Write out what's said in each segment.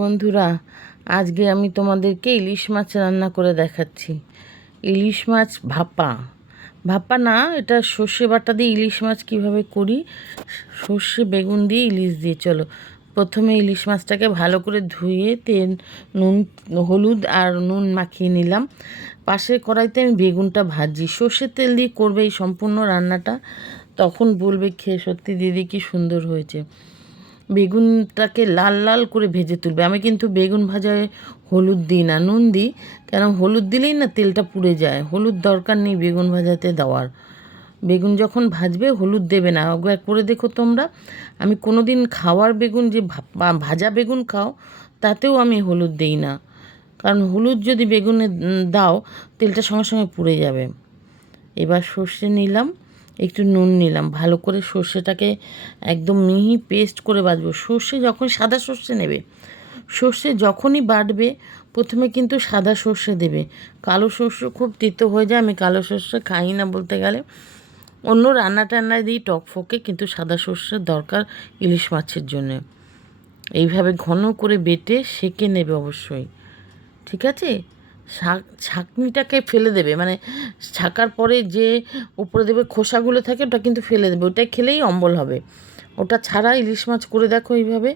বন্ধুরা, আজকে আমি তোমাদেরকে ইলিশ মাছ রান্না করে দেখাচ্ছি। ইলিশ মাছ ভাপা। ভাপা না, এটা সর্ষে বাটা দিয়ে ইলিশ মাছ কীভাবে করি? সর্ষে বেগুন দিয়ে ইলিশ দিয়ে। চলো, প্রথমে ইলিশ মাছটাকে ভালো করে ধুয়ে তেল, নুন, হলুদ আর নুন মাখিয়ে নিলাম। পাশের কড়াইতে আমি বেগুনটা ভাজি সর্ষের তেল দিয়ে করবে এই সম্পূর্ণ রান্নাটা, তখন বলবে খেয়ে সত্যি দিদি কি সুন্দর হয়েছে। বেগুনটাকে লাল লাল করে ভেজে তুলবে। আমি কিন্তু বেগুন ভাজায় হলুদ দিই না, নুন দিই। কেন? হলুদ দিলেই না তেলটা পুড়ে যায়। হলুদ দরকার নেই বেগুন ভাজাতে দেওয়ার। বেগুন যখন ভাজবে, হলুদ দেবে না। একবার করে দেখো তোমরা। আমি কোনো দিন খাওয়ার বেগুন যে ভাজা বেগুন খাও, তাতেও আমি হলুদ দিই না। কারণ হলুদ যদি বেগুনে দাও, তেলটা সঙ্গে সঙ্গে পুড়ে যাবে। এবার সর্ষে নিলাম। একটু নুন নিলাম, ভালো করে সর্ষেটাকে একদম মিহি পেস্ট করে বাজবো সর্ষে যখন সাদা সর্ষে নেবে, সর্ষে যখনই বাটবে, প্রথমে কিন্তু সাদা সর্ষে দেবে। কালো সর্ষে খুব তিতো হয়ে যায়, আমি কালো সর্ষে খাই না বলতে গেলে। অন্য রান্না টান্না দিই, টক ফোকে কিন্তু সাদা সর্ষের দরকার ইলিশ মাছের জন্য। এইভাবে ঘন করে বেটে সেকে নেবে অবশ্যই। ঠিক আছে? শাক ছাঁকনিটাকে ফেলে দেবে। মানে ছাকার পরে যে উপরে দেবে খোসাগুলো থাকে, ওটা কিন্তু ফেলে দেবে। ওটা খেলেই অম্বল হবে। ওটা ছাড়া ইলিশ মাছ করে দেখো এইভাবে।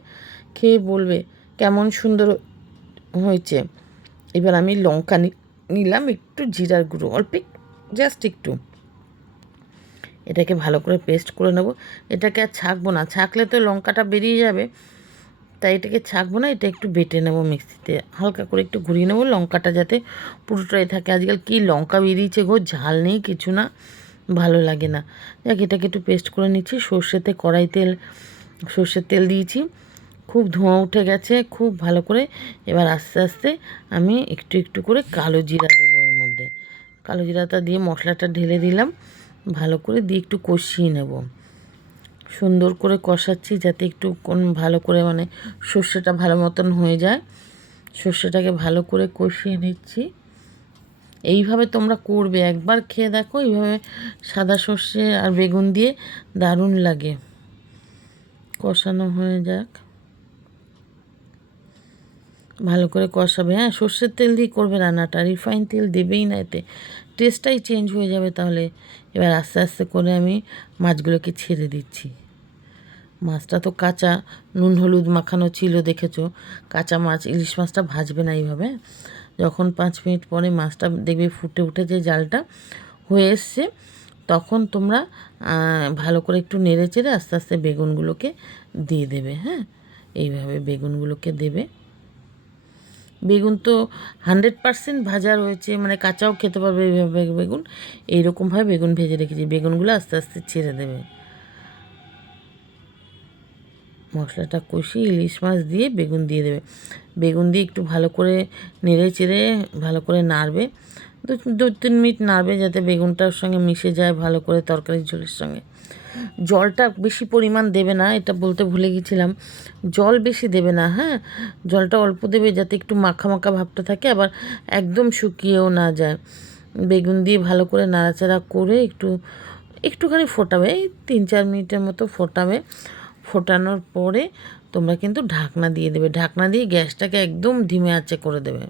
খেয়ে বলবে? কেমন সুন্দর হয়েছে। এবার আমি লঙ্কা নিলাম একটু জিরার গুঁড়ো, অল্প জাস্ট একটু। এটাকে ভালো করে পেস্ট করে নেব। এটাকে আর ছাঁকবো না। ছাঁকলে তো লঙ্কাটা বেরিয়ে যাবে। তাই এটাকে ছাঁকবো না, এটা একটু বেটে নেব মিক্সিতে। হালকা করে একটু ঘুরিয়ে নেব লঙ্কাটা যাতে পুরোটাই থাকে। আজকাল কি লঙ্কা বেরিয়েছে গো, ঝাল নেই কিছু না, ভালো লাগে না। যাক, এটাকে একটু পেস্ট করে নিচ্ছি। সর্ষেতে কড়াই তেল, সর্ষের তেল দিয়েছি। খুব ধোঁয়া উঠে গেছে, খুব ভালো করে। এবার আস্তে আস্তে আমি একটু একটু করে কালো জিরা দেবো ওর মধ্যে। কালো জিরাটা দিয়ে মশলাটা ঢেলে দিলাম। ভালো করে দিয়ে একটু কষিয়ে নেব। সুন্দর করে কষাচ্ছি যাতে একটু কোন ভালো করে মানে সর্ষেটা ভালো মতন হয়ে যায়। সর্ষেটাকে ভালো করে কষিয়ে নিচ্ছি। এইভাবে তোমরা করবে। একবার খেয়ে দেখো, এইভাবে সাদা সর্ষে আর বেগুন দিয়ে দারুণ লাগে। কষানো হয়ে যাক। ভালো করে কষাবে। হ্যাঁ সর্ষের তেল দিয়ে করবে রান্নাটা। রিফাইন তেল দেবেই না এতে। টেস্টটাই চেঞ্জ হয়ে যাবে তাহলে। এবার আস্তে আস্তে করে আমি মাছগুলোকে ছেড়ে দিচ্ছি। মাছটা তো কাঁচা, নুন, হলুদ মাখানো ছিল দেখেছ। কাঁচা মাছ, ইলিশ মাছটা ভাজবে না এইভাবে। যখন পাঁচ মিনিট পরে মাছটা দেখবে ফুটে উঠেছে জালটা, হয়ে এসছে, তখন তোমরা ভালো করে একটু নেড়ে চেড়ে আস্তে আস্তে বেগুনগুলোকে দিয়ে দেবে হ্যাঁ? এইভাবে বেগুনগুলোকে দেবে। বেগুন তো হান্ড্রেড পারসেন্ট ভাজা রয়েছে মানে কাঁচাও খেতে পারবে এইভাবে বেগুন। এইরকমভাবে বেগুন ভেজে রেখেছি। বেগুনগুলো আস্তে আস্তে ছেড়ে দেবে। মশলাটা কষিয়ে ইলিশ মাছ দিয়ে বেগুন দিয়ে দেবে। বেগুন দিয়ে একটু ভালো করে নেড়ে চেড়ে ভালো করে নাড়বে। দু দু, তিন মিনিট নাড়বে যাতে বেগুনটার সঙ্গে মিশে যায় ভালো করে তরকারির ঝোলের সঙ্গে। জলটা বেশি পরিমাণ দেবে না, এটা বলতে ভুলে গেছিলাম। জল বেশি দেবে না হ্যাঁ? জলটা অল্প দেবে যাতে একটু মাখা মাখা ভাবটা থাকে, আবার একদম শুকিয়েও না যায়। বেগুন দিয়ে ভালো করে নাড়াচাড়া করে একটু, একটুখানি ফোটাবে তিন চার মিনিটের মতো ফোটাবে। ফোটানোর পরে তোমরা কিন্তু ঢাকনা দিয়ে দেবে। ঢাকনা দিয়ে গ্যাসটাকে একদম ধিমে আঁচে করে দেবে।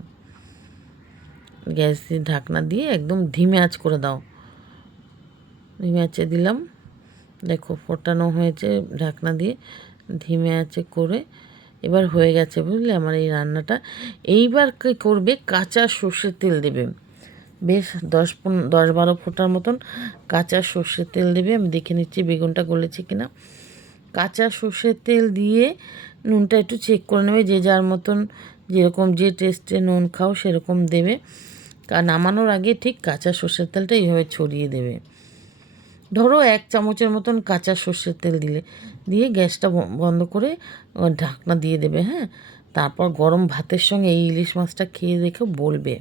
গ্যাস দিয়ে ঢাকনা দিয়ে একদম ধিমে আঁচ করে দাও। ধিমে আঁচে দিলাম। দেখো ফোটানো হয়েছে ঢাকনা দিয়ে ধিমে আঁচে করে। এবার হয়ে গেছে বুঝলে আমার এই রান্নাটা। এইবার কী করবে? কাঁচা সর্ষের তেল দেবে। বেশ দশ পনেরো দশ বারো ফোঁটার মতন কাঁচা সর্ষের তেল দেবে। আমি দেখে নিচ্ছি বেগুনটা গলেছে কিনা। কাঁচা সর্ষের তেল দিয়ে নুনটা একটু চেক করে নেবে, যে যার মতন যেরকম যে টেস্টে নুন খাও সেরকম দেবে। নামানোর আগে ঠিক কাঁচা সর্ষের তেলটা এইভাবে ছড়িয়ে দেবে। ধরো এক চামচের মতন কাঁচা সর্ষের তেল দিলে, দিয়ে গ্যাসটা বন্ধ করে ঢাকনা দিয়ে দেবে হ্যাঁ? তারপর গরম ভাতের সঙ্গে এই ইলিশ মাছটা খেয়ে দেখে বলবে।